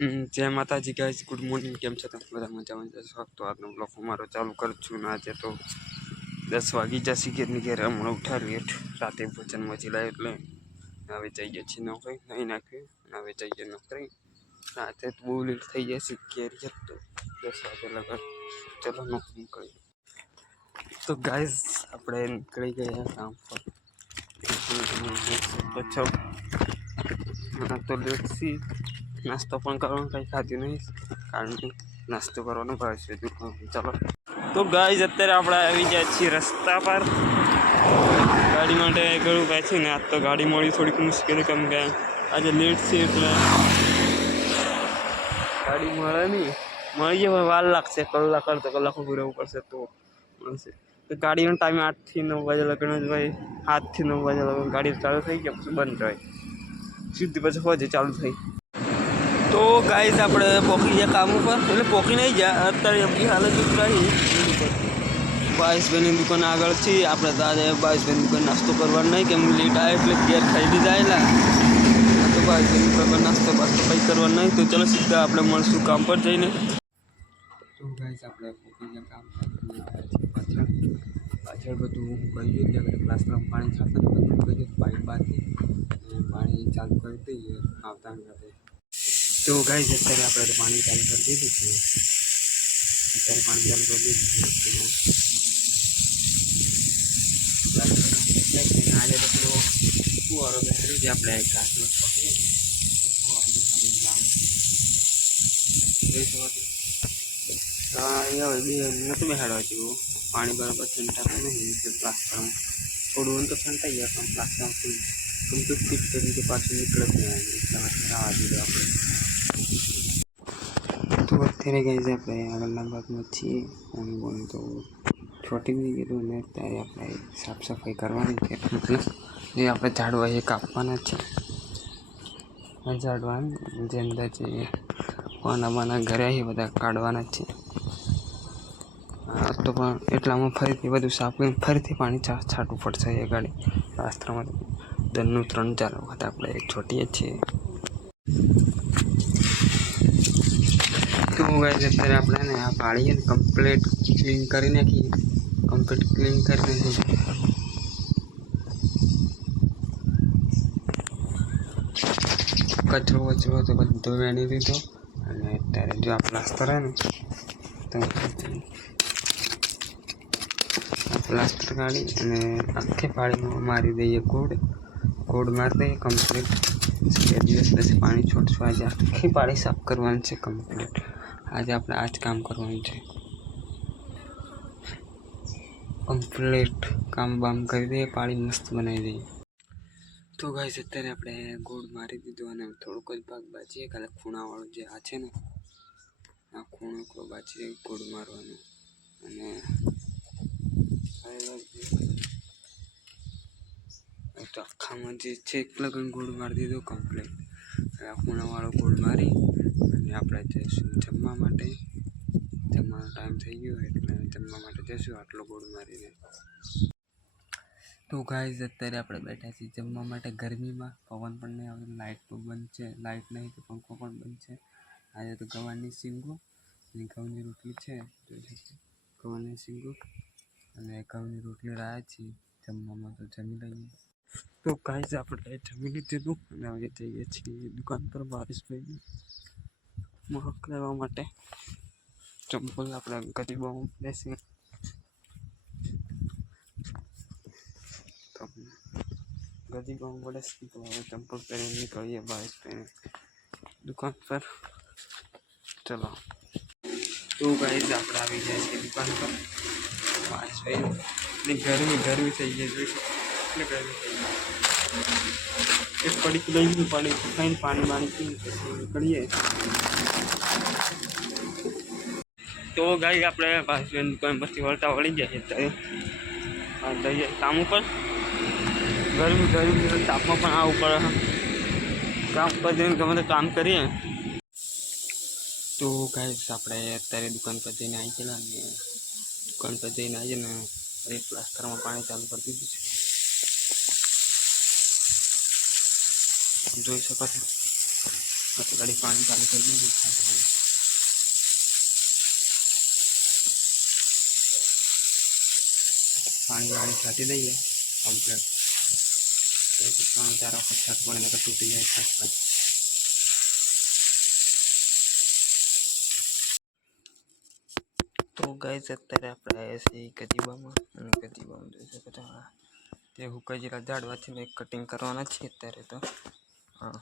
जय माता जी guys, good morning. केम छो તમે બધા મજામાં જશો? તો આજનો બ્લોગ મારો ચાલુ કરું છું ને આજે તો 10 વાગી જશે ઘેર હમણાં ઉઠા લેટ રાતે ભોજન મચી એટલે હવે જઈએ છીએ નોકરી નહીં નાખ્યું અને હવે જઈએ નોકરી રાતે તો બહુ લેટ થઈ જશે ઘેર તો 10 વાગે લગન ચલો નોકરી કરી તો ગાઈસ આપણે નીકળી ગયા કામ પર પછી તો લેટ સી नाश्तो पण करवानो कहीं खाती नहीं कारण के नास्तो करवानो भाव छे चलो तो गाइस અત્યારે આપણે આવી ગયા છીએ રસ્તા પર ગાડી માટે ઘણું પાછું ને આજ તો ગાડી મળી થોડીક મુશ્કેલ કેમ કે આજે લેટ છે એટલે ગાડી મળે નહીં મળી જાય વાર લાગશે કલાક અડધો કલાક ઊભું રહેવું પડશે તો મળશે તો ગાડીનો ટાઈમ 8 થી 9 વાગે લગન જ ભાઈ 7 થી 9 વાગે લગન ગાડી ચાલુ થઈ ગયા પછી બંધ થાય સીધી પછી હોજે ચાલુ થઈ तो गाइस આપણે પોકી ગયા કામ ઉપર એટલે પોકી નહીં ગયા અત્યારે આપણી હાલત ઉતરાઈ બાઈસભાઈની દુકાન આગળ છે આપણે તારે બાઈસભાઈની દુકાન નાસ્તો કરવાનો નહીં કેમ લેટ આવે એટલે ઘેર ખરીદી જાયેલા તો બાઈસભાઈની દુકાન નાસ્તો બાસ્તો કંઈ કરવાનો નહીં તો ચલો સીધા આપણે મળશું કામ પર જઈને તો ગાઈસ આપણે પોકી ગયા કામ પાછળ બધું કહી દઈએ એટલે પ્લાસ્ટરમાં પાણી છાંટતા બધું કહી દઈએ પાઇપ બાંધી પાણી ચાલુ કરી દઈએ આવતા સાથે तो गाइस અત્યારે આપણે પાણી ચાલુ કરી દીધું છે અત્યારે પાણી ચાલુ કરી દીધું છે આજે તો પેલો ફુવારો બેસેલો જે આપણે ઘાસનો પકડીએ અહીંયા બે નહોતું બેસાડવા જેવું પાણી બરાબર છંટાતું નહીં એટલે પ્લાસ્ટરમાં થોડું તો છંટાઈ ગયા પણ પ્લાસ્ટરમાં કમ્પ્લીટ ફિટ કરી તો પાછું નીકળે જ નહીં એટલા માટે રાહ જોઈએ આપણે तो અત્યારે ગઈ છે આપણે આગળના ભાગમાં છીએ અને બોલું તો છોટી બી કીધું ને ત્યારે આપણે સાફ સફાઈ કરવાની છે મતલબ જે આપણે ઝાડવા એ કાપવાના છે ઝાડવા જે અંદર જે પાના બાના ઘરે એ બધા કાઢવાના છે તો પણ એટલામાં ફરીથી બધું સાફ કરીને ફરીથી પાણી છાંટવું પડશે એ ગાડી રાસ્ત્રામાં દરનું 3-4 વખત આપણે છોટીએ છીએ तो गाइस અત્યારે આપણે ને આ પાણીને કમ્પ્લીટ ક્લીન કરી નાખી કમ્પ્લીટ ક્લીન કરી દીધું કચરો વચરો તો બધો વેણી દીધો અને અત્યારે જો આ પ્લાસ્ટર હે ને તો પ્લાસ્ટર કાઢી અને આખી પાણીમાં મારી દઈએ કોડ મારી દઈએ કમ્પ્લીટ બે દિવસ પછી પાણી છોડશું આજે આખી પાણી સાફ કરવાની છે કમ્પ્લીટ આજે આપણે આ જ કામ કરવાનું છે કમ્પ્લીટ કામ બામ કરી દઈએ પાણી મસ્ત બનાવી દઈએ તો ગાઈસ અત્યારે આપણે ગોળ મારી દીધો અને થોડોક જ ભાગ બાચીએ કાલે ખૂણાવાળો જે આ છે ને આ ખૂણો કોઈ બાચીએ ગોળ મારવાનો અને તો આખામાં જે છે એકલા ગણ ગોળ મારી દીધો કમ્પ્લીટ આ ખૂણાવાળો ગોળ મારી અને આપણે જઈશું જમવા માટે જમવાનો ટાઈમ થઈ ગયો એટલે જમવા માટે જઈશું આટલો ગોળ મારીને તો ગાઈસ અત્યારે આપણે બેઠા છીએ જમવા માટે ગરમીમાં પવન પણ નહીં આવે લાઇટ પણ બંધ છે લાઇટ નહીં તો પંખો પણ બંધ છે આજે તો ગવારની શીંગો અને ઘઉંની રોટલી છે ગવારની શીંગો અને ઘઉંની રોટલી રાયા છીએ જમવામાં તો જમી લઈએ તો ગાઈસ આપણે જમી લીધું અને હવે જઈએ છીએ દુકાન પર બારીશભાઈને મોહક લેવા માટે ચંપલ આપણે ગરીબોમાં બેસી તો ગરીબોમાં પડે તો હવે ચંપલ પહેરીને નીકળીએ બારીશભાઈને દુકાન પર ચલો તો ગાઈસ આપણે આવી જાય છે દુકાન પર બારીશભાઈ ગરમી થઈ ગઈ છે એટલે ગરમી થઈ ગઈ એક પડીક લઈને પાણી ખાઈને પાણી પીને પછી નીકળીએ તો ગાઈ આપણે બારીશભાઈની દુકાન પરથી વળતા વળી જાય અત્યારે જઈએ કામ ઉપર ગરમી તાપમાં પણ આ ઉપર કામ પર જઈને ગમે તે કામ કરીએ તો ગાઈસ આપણે અત્યારે દુકાન પર જઈને આવી ગયેલા અને દુકાન પર જઈને આવીએ ને એક પ્લાસ્ટરમાં પાણી ચાલુ કરી દીધું છે જોઈ શકો છો गाड़ी पानी चालू कर दीजिए। पानी वाणी छाटी दईए कम्प्लीट। चार वक्त छत पड़े तो तूटी जाए छत। तो गाइस અત્યારે આપણે આવ્યા છીએ ગજીબામાં અને ગજીબામાં જોઈ શકો છો તે હુકાજીલા ઝાડવા છે ને કટિંગ કરવાના છે અત્યારે તો હા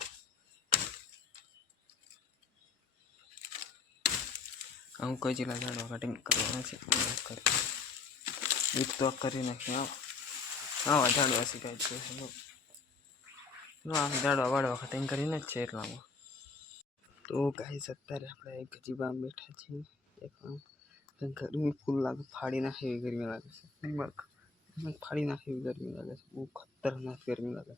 હુકાજીલા ઝાડવા કટિંગ કરવાના છે એક તો કરી નાખીએ આવા ઝાડવા શીખાય છે ઝાડવા વાળવા કટિંગ કરીને જ છે એટલામાં તો ગાઈસ અત્યારે આપણે ગજીબામાં બેઠા છીએ गर्मी फूल लागे फाड़ी नाखे एवी गर्मी लागे छे दिमाग फाड़ी नाखे एवी गर्मी लागे छे बहुत खतरनाक गर्मी लागे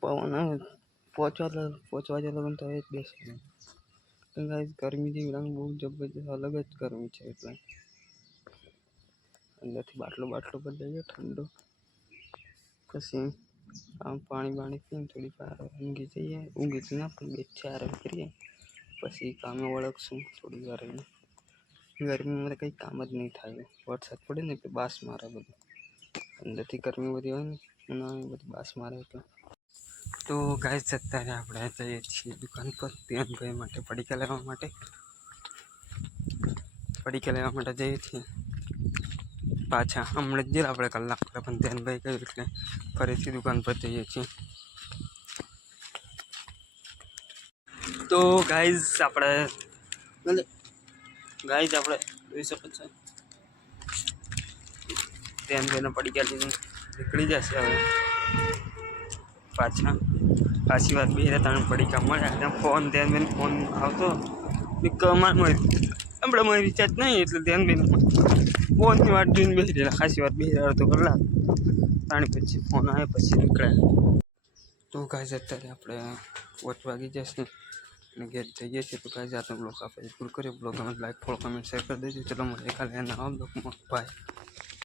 पवन पहुंचवा लगन तो एक बेसे गाइस गर्मी जेवी लागे बहुत जबरदस्त अलग ज गर्मी छे એટલે અંદરથી બાટલો બદલાઈ ઠંડો પછી આમ પાણી પીને થોડી વાર ઊંઘી ના પણ બે ચાર કરીએ પછી કામે વળગશું થોડી વાર ગરમીમાં કંઈ કામ જ નહીં થાય વરસાદ પડે ને એટલે બાસ મારે બધું અંદરથી ગરમી બધી હોય ને ઉનાળાની બધી બાસ મારે એટલે તો ગાઈસ અત્યારે આપણે જઈએ છીએ દુકાન પર ધ્યાનભાઈ માટે પડીકા લેવા માટે જઈએ છીએ પાછા હમણાં જ આપણે કલાક પણ ધ્યાનભાઈ કહ્યું એટલે ફરીથી દુકાન પર જઈએ છીએ तो गाइस આપણે જોઈ શકો છો ધ્યાનભાઈને પડીકા લઈને નીકળી જશે હવે પાછી વાર બે ત્રણ પડીકા મળ્યા ફોન ધ્યાનભાઈને ફોન આવતો હમણાં રિચાર્જ નહીં એટલે ધ્યાનભાઈને ફોનની વાત જોઈને બેસી રહેલા ખાસી વાત બેસી રહ્યો તો કલાક પાણી પછી ફોન આવે પછી નીકળ્યા તો ગાઈસ અત્યારે આપણે 8 વાગી જશે અને ઘેર જઈએ છીએ તો ગાઈસ આજનો બ્લોગ આપણે પૂરો કર્યો બ્લોગ ગમે લાઈક ફોલો કમેન્ટ શેર કરી દેજો ચલો મળીએ કાલે નવા બ્લોગમાં બાય